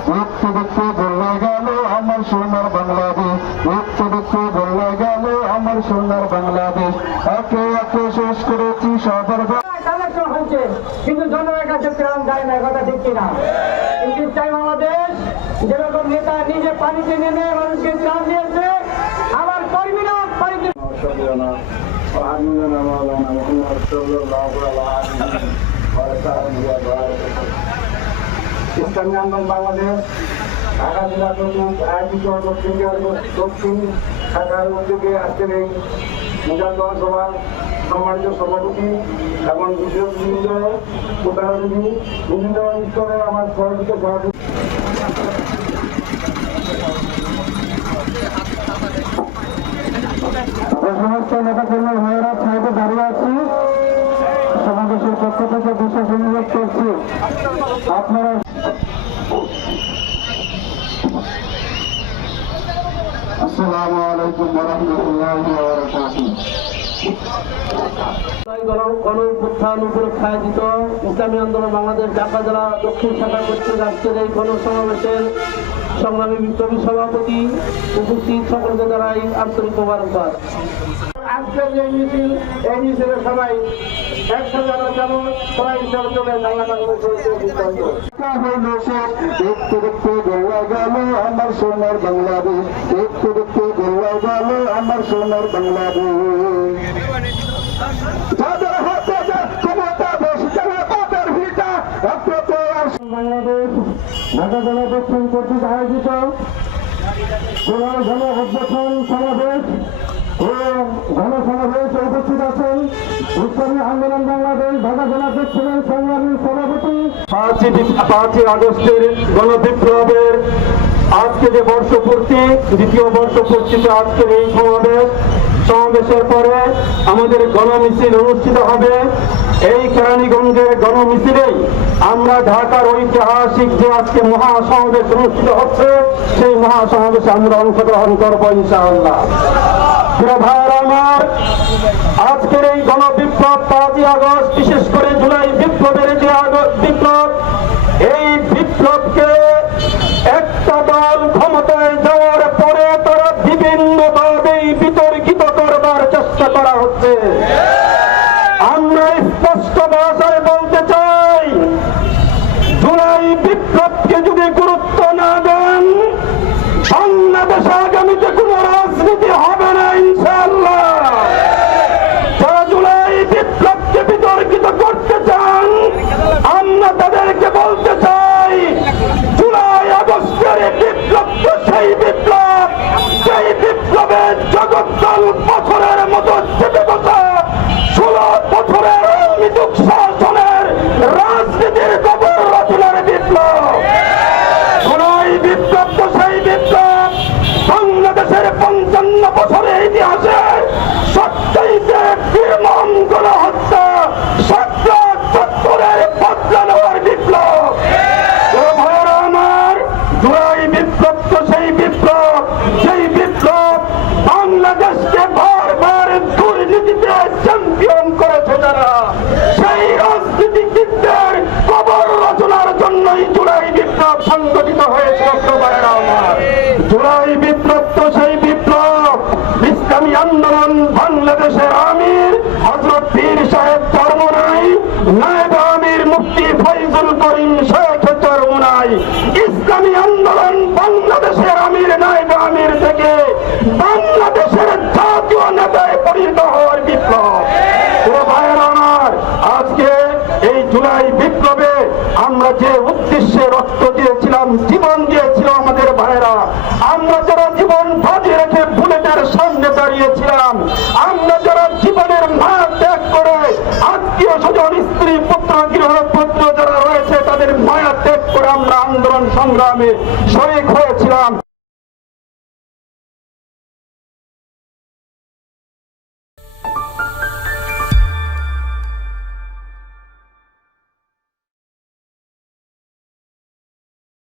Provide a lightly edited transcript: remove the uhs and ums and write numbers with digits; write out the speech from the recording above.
একটু দেখতে বললে গেল আমার সোনার বাংলাদেশ, একটু দেখতে বললে গেল আমার সোনার বাংলাদেশ। একে একে শেষ করেছি সবার কালেকশন হয়েছে, কিন্তু জনগণের কাছে ত্রাণ যায় না, কথা ঠিক কিনা? কিন্তু চাই বাংলাদেশ যেরকম নেতা নিজে পানিতে নেমে মানুষকে ত্রাণ দিয়েছে, আমার কর্মীরা পানিতে ইসলামী আন্দোলন বাংলাদেশ ঢাকা জেলা কর্তৃক আয়োজিত দক্ষিণ শাখার উদ্যোগে আজকের এই মুজাহিদ সভার সম্মানিত সভাপতি এবং বিশেষবৃন্দ প্রধানমন্ত্রী বিভিন্ন স্তরে আমার সহযোগিত সভাপতি সমস্ত নেতাকর্মী ভাইয়েরা সাইডে দাঁড়িয়ে আছি। সমাবেশের পক্ষ থেকে বিশেষ অনুরোধ করছি আপনারা আসসালামু আলাইকুম ওয়া রাহমাতুল্লাহি ওয়া বারাকাতুহু। গণঅভ্যুত্থান উপলক্ষে আয়োজিত ইসলামী আন্দোলন বাংলাদেশ ঢাকা জেলা দক্ষিণ শাখা কর্তৃক আজকের এই গণসমাবেশের সংগ্রামী বিপ্লবী সভাপতি উপস্থিত সকলকে জানাই আন্তরিক মোবারকবাদ। আজকের যে মিছিল, এই মিছিলে সবাই একসাথে যেমন সবাই চলে একটু দেখতে বললে গেল আমার সোনার বাংলাদেশ, একটু দেখতে বললে গেল আমার সোনার বাংলাদেশ। যাদের হাতে ক্ষমতা বেশি তাদের ভিটা বাংলাদেশ ঢাকা জেলা দক্ষিণ কর্তৃক আয়োজিত গণ অভ্যুত্থান সমাবেশ ও গণসমাবেশে উপস্থিত আছেন ইসলামী আন্দোলন বাংলাদেশ ঢাকা জেলা দক্ষিণের সংগ্রামী সভাপতি। 5ই আগস্টের গণবিপ্লবের আজকে যে বর্ষপূর্তি, দ্বিতীয় বর্ষপূর্তিতে আজকের এই সমাবেশের পরে আমাদের গণমিছিল অনুষ্ঠিত হবে। এই কেরানীগঞ্জের গণমিছিলেই আমরা ঢাকার ঐতিহাসিক যে আজকে মহাসমাবেশ অনুষ্ঠিত হচ্ছে, সেই মহাসমাবেশে আমরা অংশগ্রহণ করবো ইনশাআল্লাহ। ভাইয়েরা আমার, আজকের এই গণবিপ্লব 5ই আগস্ট, বিশেষ করে জুলাই বিপ্লবের যে বিপ্লব, এই বিপ্লবকে একটা দল ক্ষমতায় যাওয়ার পরে তারা বিভিন্নভাবে বিতর্কিত করবার চেষ্টা করা হচ্ছে। আমরা স্পষ্ট ভাষায় বলতে চাই, জুলাই বিপ্লবকে যদি গুরুত্ব না দেন, বাংলাদেশে আগামীতে কোন রাজনীতি হবে না ইনশাআল্লাহ। যারা জুলাই বিপ্লবকে বিতর্কিত করতে চান, আমরা তাদেরকে বলতে চাই, জুলাই আগস্টের বিপ্লব তো সেই বিপ্লব, সেই বিপ্লবের জগদ্দল বছরের মতো চেপে বসা 16 বছরের অমিতুক শাসনের রাজনীতির কবর রচনার বিপ্লব। জুলাই বিপ্লব তো সেই বিপ্লব, বাংলাদেশের 55 বছরের ইতিহাসে সবচাইতে নির্মম গণহত্যা, 77-এর বদলা নেওয়ার বিপ্লব। ভাইয়েরা আমার, জুলাই বিপ্লব তো সেই বিপ্লব, সেই বিপ্লব বাংলাদেশকে বারবার দুর্নীতিতে চ্যাম্পিয়ন করেছে যারা, সেই রাজনীতিবিদদের কবর রচনার জন্যই জুলাই বিপ্লব সংগঠিত হয়েছে। ভাইয়েরা আমার, জুলাই বিপ্লব তো সেই বিপ্লব, ইসলামী আন্দোলন বাংলাদেশের আমির হযরত পীর সাহেব চরমোনাই, নায়েব আমির মুফতি ফয়জুল করিম শেখ চরমোনাই, ইসলামী আন্দোলন বাংলাদেশের আমির নায়েব আমির থেকে বাংলাদেশের জাতীয় নেতায় পরিণত হওয়ার বিপ্লব। ভাইয়েরা আমার, আজকে এই জুলাই বিপ্লবে আমরা যে উদ্দেশ্যে রক্ত দিয়েছিলাম, জীবন দিয়েছিলাম আমাদের ভাইয়েরা, আমরা যারা জীবন বাজি রেখে বুলেটের সামনে দাঁড়িয়েছিলাম, আমরা যারা জীবনের মায়া ত্যাগ করে আত্মীয় স্বজন, স্ত্রী, পুত্র, গৃহপুত্র যারা রয়েছে তাদের মায়া ত্যাগ করে আমরা আন্দোলন সংগ্রামে শরীক হয়েছিলাম।